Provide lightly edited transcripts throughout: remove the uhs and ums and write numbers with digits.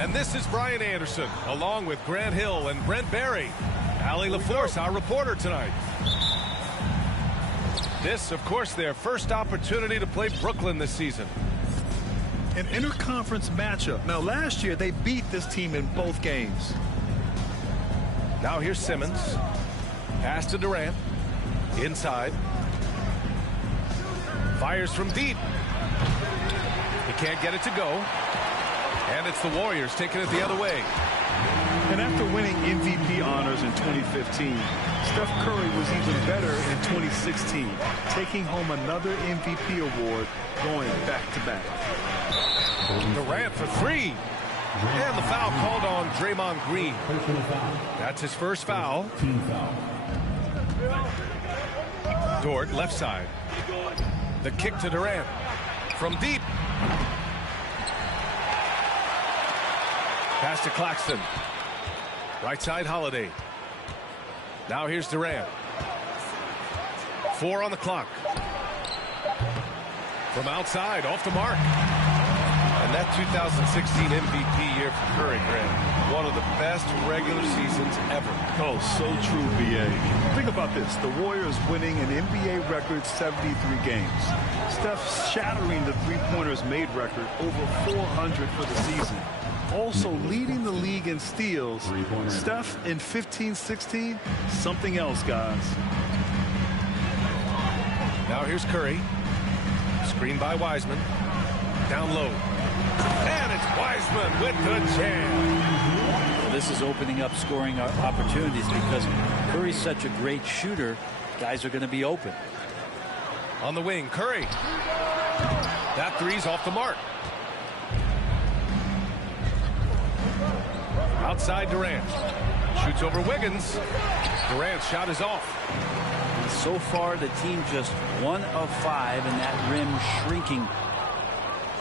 And this is Brian Anderson, along with Grant Hill and Brent Barry. Allie LaForce, our reporter tonight. This, of course, their first opportunity to play Brooklyn this season. An interconference matchup. Now, last year, they beat this team in both games. Now here's Simmons. Pass to Durant. Inside. Fires from deep. He can't get it to go. And it's the Warriors taking it the other way. And after winning MVP honors in 2015, Steph Curry was even better in 2016, taking home another MVP award, going back-to-back. Durant for three. And the foul called on Draymond Green. That's his first foul. Dort, left side. The kick to Durant. From deep. Pass to Claxton. Right side, Holiday. Now here's Durant. 4 on the clock. From outside, off the mark. And that 2016 MVP year for Curry, Grant, one of the best regular seasons ever. Oh, so true, B.A. Think about this. The Warriors winning an NBA record 73 games. Steph shattering the three-pointers made record, over 400 for the season. Also leading the league in steals. Steph in 15-16, something else, guys. Now here's Curry. Screen by Wiseman. Down low. And it's Wiseman with the jam. Well, this is opening up scoring opportunities because Curry's such a great shooter. Guys are going to be open. On the wing, Curry. That three's off the mark. Outside Durant. Shoots over Wiggins. Durant's shot is off. So far, the team just 1 of 5, and that rim shrinking.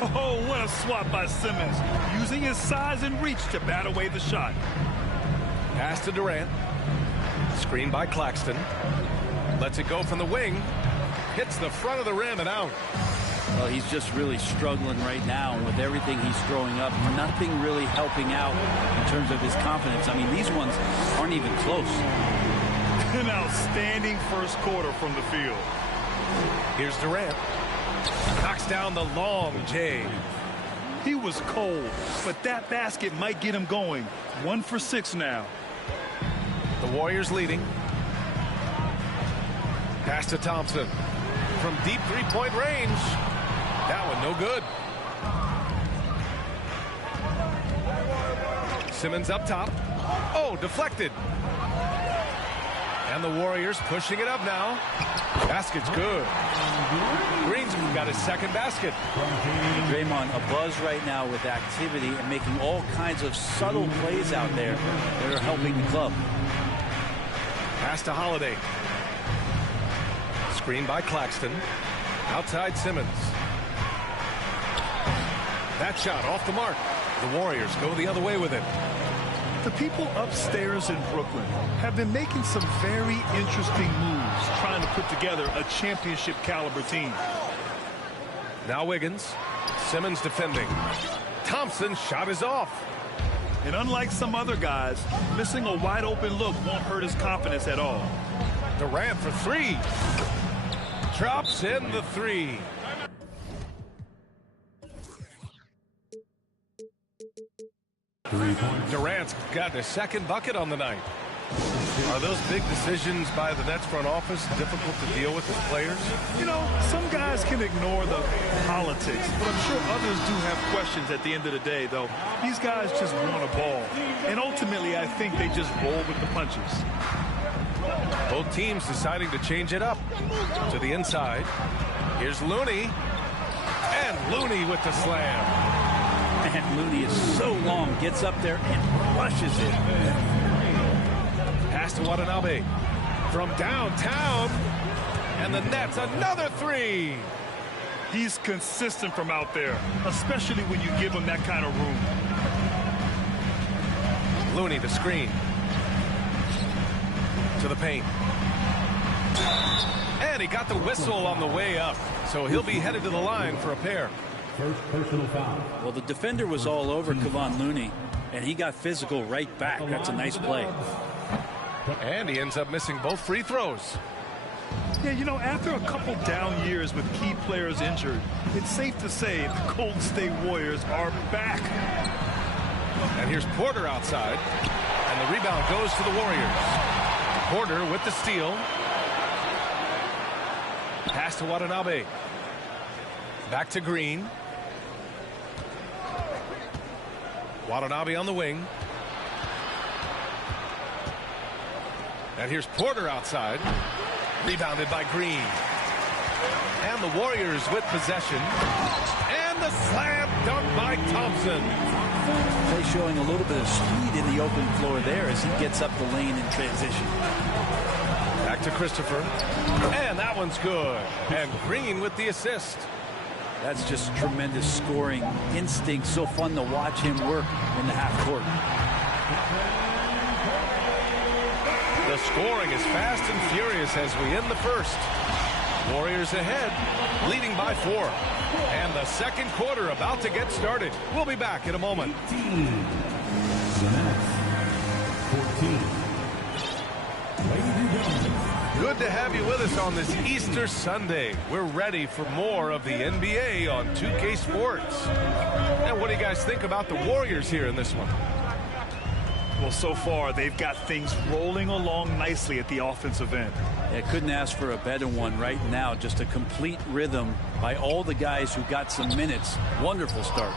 Oh, what a swat by Simmons, using his size and reach to bat away the shot. Pass to Durant. Screen by Claxton. Lets it go from the wing. Hits the front of the rim and out. Well, he's just really struggling right now. And with everything he's throwing up, nothing really helping out in terms of his confidence. I mean, these ones aren't even close. An outstanding first quarter from the field. Here's Durant. Knocks down the long J. He was cold, but that basket might get him going. 1 for 6 now. The Warriors leading. Pass to Thompson. From deep three-point range. That one no good. Simmons up top. Oh, deflected. And the Warriors pushing it up now. Basket's good. Green's got his second basket. Draymond, a buzz right now with activity and making all kinds of subtle plays out there that are helping the club. Pass to Holiday. Screen by Claxton. Outside Simmons. That shot off the mark. The Warriors go the other way with it. The people upstairs in Brooklyn have been making some very interesting moves, trying to put together a championship caliber team. Now Wiggins. Simmons defending. Thompson's shot is off. And unlike some other guys, missing a wide open look won't hurt his confidence at all. Durant for three. Drops in the three. Durant's got a second bucket on the night. Are those big decisions by the Nets front office difficult to deal with as players? You know, some guys can ignore the politics, but I'm sure others do have questions at the end of the day, though. These guys just want a ball. And ultimately, I think they just roll with the punches. Both teams deciding to change it up. To the inside. Here's Looney. And Looney with the slam. Man, Looney is so long, gets up there and crushes it. Pass to Watanabe from downtown, and the Nets another three. He's consistent from out there, especially when you give him that kind of room. Looney the screen to the paint, and he got the whistle on the way up, so he'll be headed to the line for a pair. First personal foul. Well, the defender was all over Kevon Looney, and he got physical right back. That's a nice play. And he ends up missing both free throws. Yeah, you know, after a couple down years with key players injured, it's safe to say the Golden State Warriors are back. And here's Porter outside. And the rebound goes to the Warriors. Porter with the steal. Pass to Watanabe. Back to Green. Watanabe on the wing. And here's Porter outside. Rebounded by Green. And the Warriors with possession. And the slam dunk by Thompson. Play showing a little bit of speed in the open floor there as he gets up the lane in transition. Back to Christopher. And that one's good. And Green with the assist. That's just tremendous scoring instinct. So fun to watch him work in the half court. The scoring is fast and furious as we end the first. Warriors ahead, leading by 4. And the second quarter about to get started. We'll be back in a moment. 14. Ladies and gentlemen. Good to have you with us on this Easter Sunday. We're ready for more of the NBA on 2K Sports. And what do you guys think about the Warriors here in this one? Well, so far, they've got things rolling along nicely at the offensive end. Yeah, couldn't ask for a better one right now. Just a complete rhythm by all the guys who got some minutes. Wonderful start.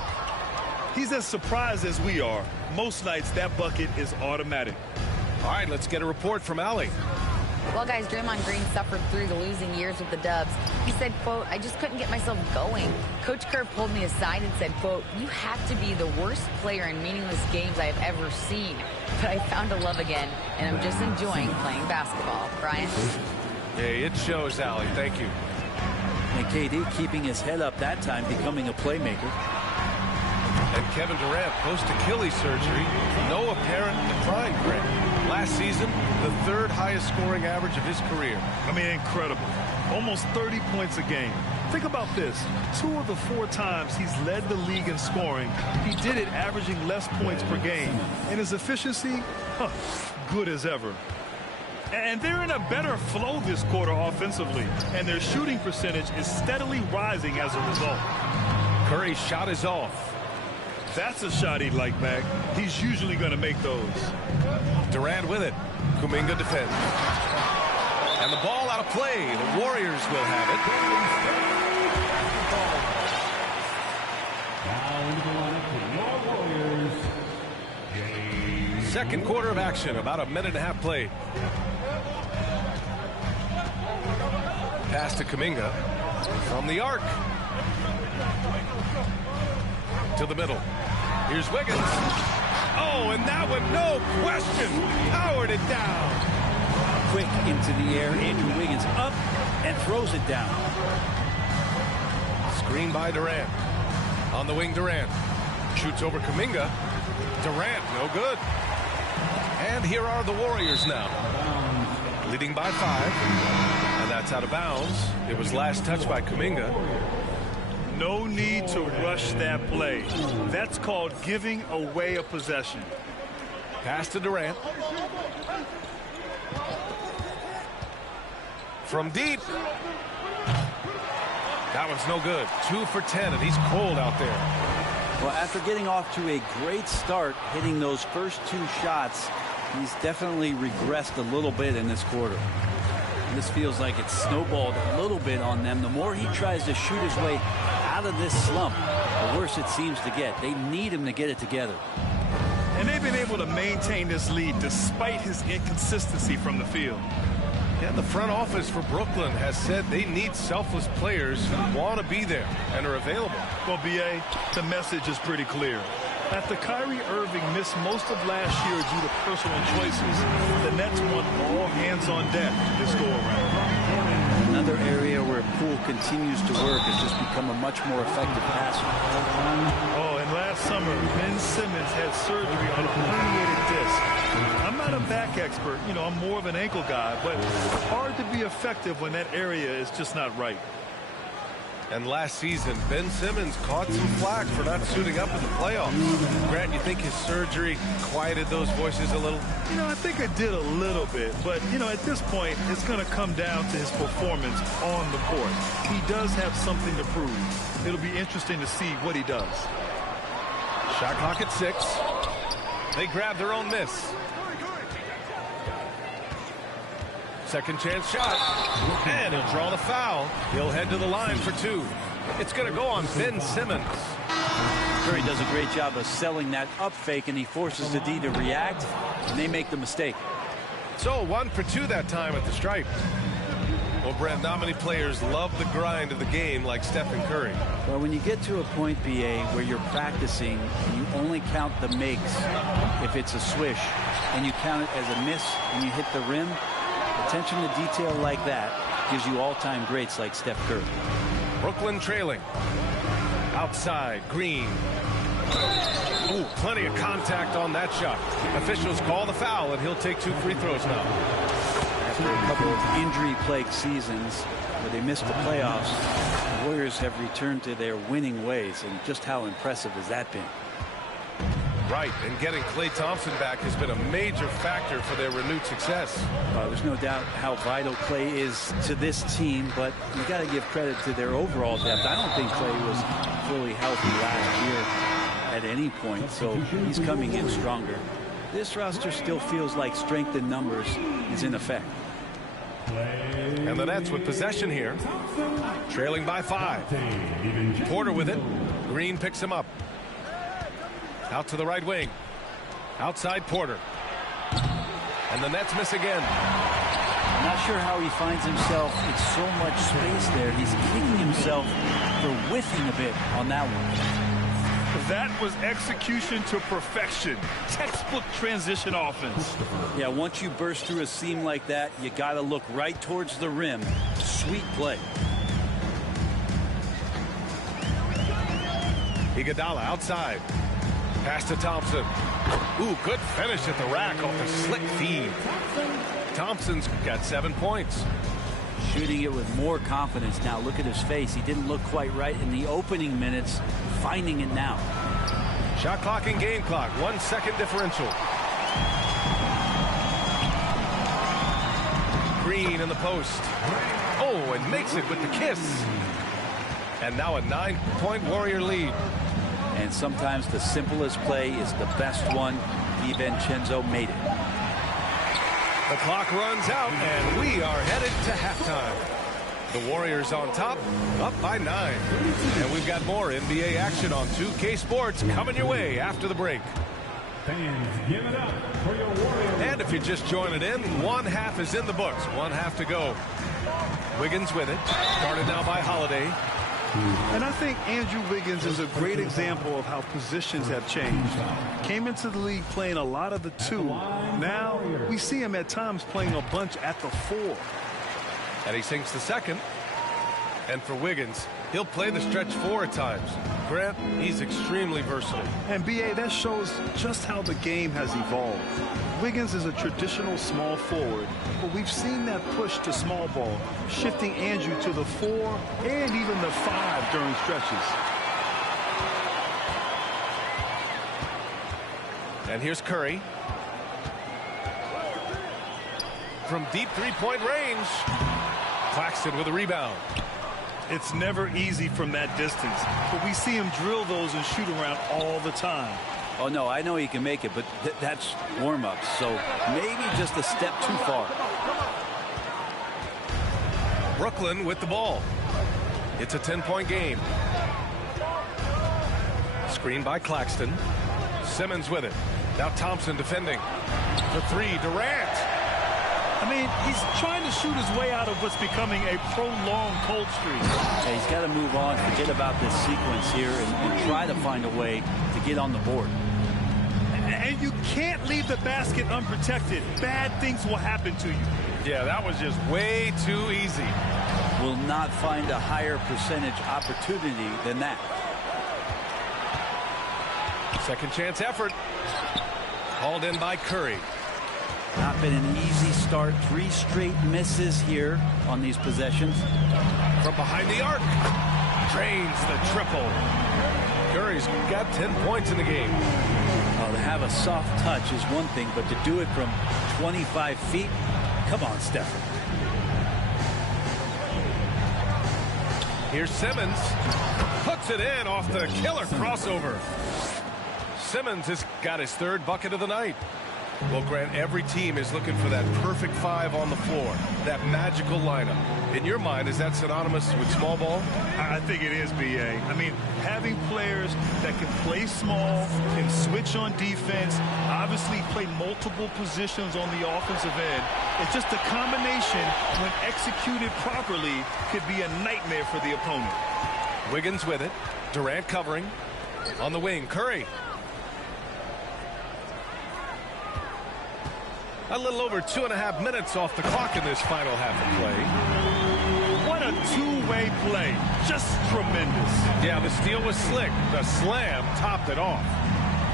He's as surprised as we are. Most nights, that bucket is automatic. All right, let's get a report from Allie. Well, guys, Draymond Green suffered through the losing years with the Dubs. He said, quote, "I just couldn't get myself going." Coach Kerr pulled me aside and said, quote, "You have to be the worst player in meaningless games I have ever seen. But I found a love again, and I'm just enjoying playing basketball." Brian? Hey, it shows, Allie. Thank you. And KD keeping his head up that time, becoming a playmaker. And Kevin Durant post-Achilles surgery. No apparent decline, Grant. Last season, the 3rd highest scoring average of his career. I mean, incredible. Almost 30 points a game. Think about this. 2 of the 4 times he's led the league in scoring, he did it averaging less points per game. And his efficiency, good as ever. And they're in a better flow this quarter offensively. And their shooting percentage is steadily rising as a result. Curry's shot is off. That's a shot he'd like back. He's usually going to make those. Durant with it. Kuminga defends. And the ball out of play. The Warriors will have it. Now into the lineup for your Warriors. Second quarter of action. About a minute and a half played. Pass to Kuminga. From the arc. To the middle. Here's Wiggins. Oh, and that one, no question, powered it down. Quick into the air. Andrew Wiggins up and throws it down. Screen by Durant. On the wing, Durant. Shoots over Kuminga. Durant, no good. And here are the Warriors now. Leading by 5. And that's out of bounds. It was last touched by Kuminga. No need to rush that play. That's called giving away a possession. Pass to Durant. From deep. That one's no good. 2 for 10, and he's cold out there. Well, after getting off to a great start, hitting those first 2 shots, he's definitely regressed a little bit in this quarter. This feels like it's snowballed a little bit on them. The more he tries to shoot his way out of this slump, the worse it seems to get. They need him to get it together. And they've been able to maintain this lead despite his inconsistency from the field. And the front office for Brooklyn has said they need selfless players who want to be there and are available. Well, B.A., the message is pretty clear. After Kyrie Irving missed most of last year due to personal choices, the Nets want all hands on deck this go-around. Another area where Poole continues to work has just become a much more effective passer. Oh, and last summer, Ben Simmons had surgery on a herniated disc. I'm not a back expert, you know, I'm more of an ankle guy, but it's hard to be effective when that area is just not right. And last season, Ben Simmons caught some flack for not suiting up in the playoffs. Grant, you think his surgery quieted those voices a little? You know, I think it did a little bit. But, you know, at this point, it's going to come down to his performance on the court. He does have something to prove. It'll be interesting to see what he does. Shot clock at 6. They grab their own miss. Second chance shot. And he'll draw the foul. He'll head to the line for 2. It's going to go on Ben Simmons. Curry does a great job of selling that up fake, and he forces the D to react, and they make the mistake. So 1 for 2 that time at the stripe. Well, Brent, not many players love the grind of the game like Stephen Curry. Well, when you get to a point, BA, where you're practicing and you only count the makes if it's a swish, and you count it as a miss when you hit the rim, attention to detail like that gives you all-time greats like Steph Curry. Brooklyn trailing. Outside, Green. Ooh, plenty of contact on that shot. Officials call the foul, and he'll take 2 free throws now. After a couple of injury-plagued seasons where they missed the playoffs, the Warriors have returned to their winning ways, and just how impressive has that been? Right, and getting Klay Thompson back has been a major factor for their renewed success. There's no doubt how vital Klay is to this team, but you got to give credit to their overall depth. I don't think Klay was fully healthy last year at any point, so he's coming in stronger. This roster still feels like strength in numbers is in effect. And the Nets with possession here, trailing by 5. Porter with it. Green picks him up. Out to the right wing. Outside Porter. And the Nets miss again. I'm not sure how he finds himself. It's so much space there. He's kicking himself for whiffing a bit on that one. That was execution to perfection. Textbook transition offense. Yeah, once you burst through a seam like that, you got to look right towards the rim. Sweet play. Iguodala outside. Pass to Thompson. Ooh, good finish at the rack off a slick feed. Thompson's got 7 points. Shooting it with more confidence now. Look at his face. He didn't look quite right in the opening minutes. Finding it now. Shot clock and game clock. 1 second differential. Green in the post. Oh, and makes it with the kiss. And now a 9-point Warrior lead. And sometimes the simplest play is the best one. DiVincenzo made it. The clock runs out, and we are headed to halftime. The Warriors on top, up by 9. And we've got more NBA action on 2K Sports coming your way after the break. Fans, give it up for your Warriors. And if you're just joining in, 1 half is in the books. 1 half to go. Wiggins with it. Started now by Holiday. And I think Andrew Wiggins is a great example of how positions have changed. Came into the league playing a lot of the 2. Now we see him at times playing a bunch at the 4. And he sinks the second. And for Wiggins, he'll play the stretch 4 at times. Grant, he's extremely versatile. And B.A., that shows just how the game has evolved. Wiggins is a traditional small forward, but we've seen that push to small ball, shifting Andrew to the 4 and even the 5 during stretches. And here's Curry. From deep three-point range. Claxton with a rebound. It's never easy from that distance, but we see him drill those and shoot around all the time. Oh, no, I know he can make it, but that's warm-up, so maybe just a step too far. Brooklyn with the ball. It's a 10-point game. Screen by Claxton. Simmons with it. Now Thompson defending. The 3, Durant. I mean, he's trying to shoot his way out of what's becoming a prolonged cold streak. Yeah, he's got to move on, forget about this sequence here, and try to find a way to get on the board. And you can't leave the basket unprotected. Bad things will happen to you. Yeah, that was just way too easy. Will not find a higher percentage opportunity than that. Second chance effort. Hauled in by Curry. Not been an easy start. 3 straight misses here on these possessions. From behind the arc. Drains the triple. Curry's got 10 points in the game. To have a soft touch is one thing, but to do it from 25 feet, come on, Stephen. Here's Simmons. Puts it in off the killer crossover. Simmons has got his third bucket of the night. Well, Grant, every team is looking for that perfect five on the floor, that magical lineup. In your mind, is that synonymous with small ball? I think it is, B.A. I mean, having players that can play small, can switch on defense, obviously play multiple positions on the offensive end. It's just a combination, when executed properly, could be a nightmare for the opponent. Wiggins with it. Durant covering. On the wing, Curry. A little over 2.5 minutes off the clock in this final half of play. What a two-way play. Just tremendous. Yeah, the steal was slick. The slam topped it off.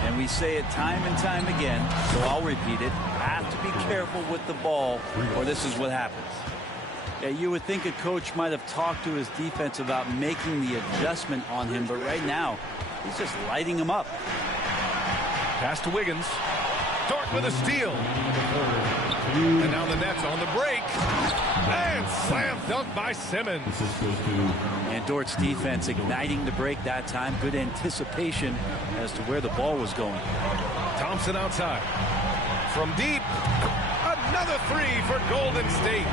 And we say it time and time again, so I'll repeat it. Have to be careful with the ball, or this is what happens. Yeah, you would think a coach might have talked to his defense about making the adjustment on him, but right now, he's just lighting him up. Pass to Wiggins. Dort with a steal. And now the Nets on the break. And slam dunk by Simmons. And Dort's defense igniting the break that time. Good anticipation as to where the ball was going. Thompson outside. From deep. Another three for Golden State.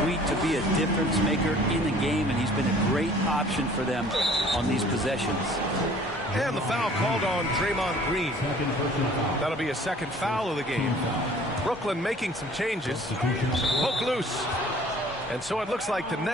Sweet to be a difference maker in the game, and he's been a great option for them on these possessions. And the foul called on Draymond Green. That'll be a second foul of the game. Brooklyn making some changes. Poke loose. And so it looks like the Nets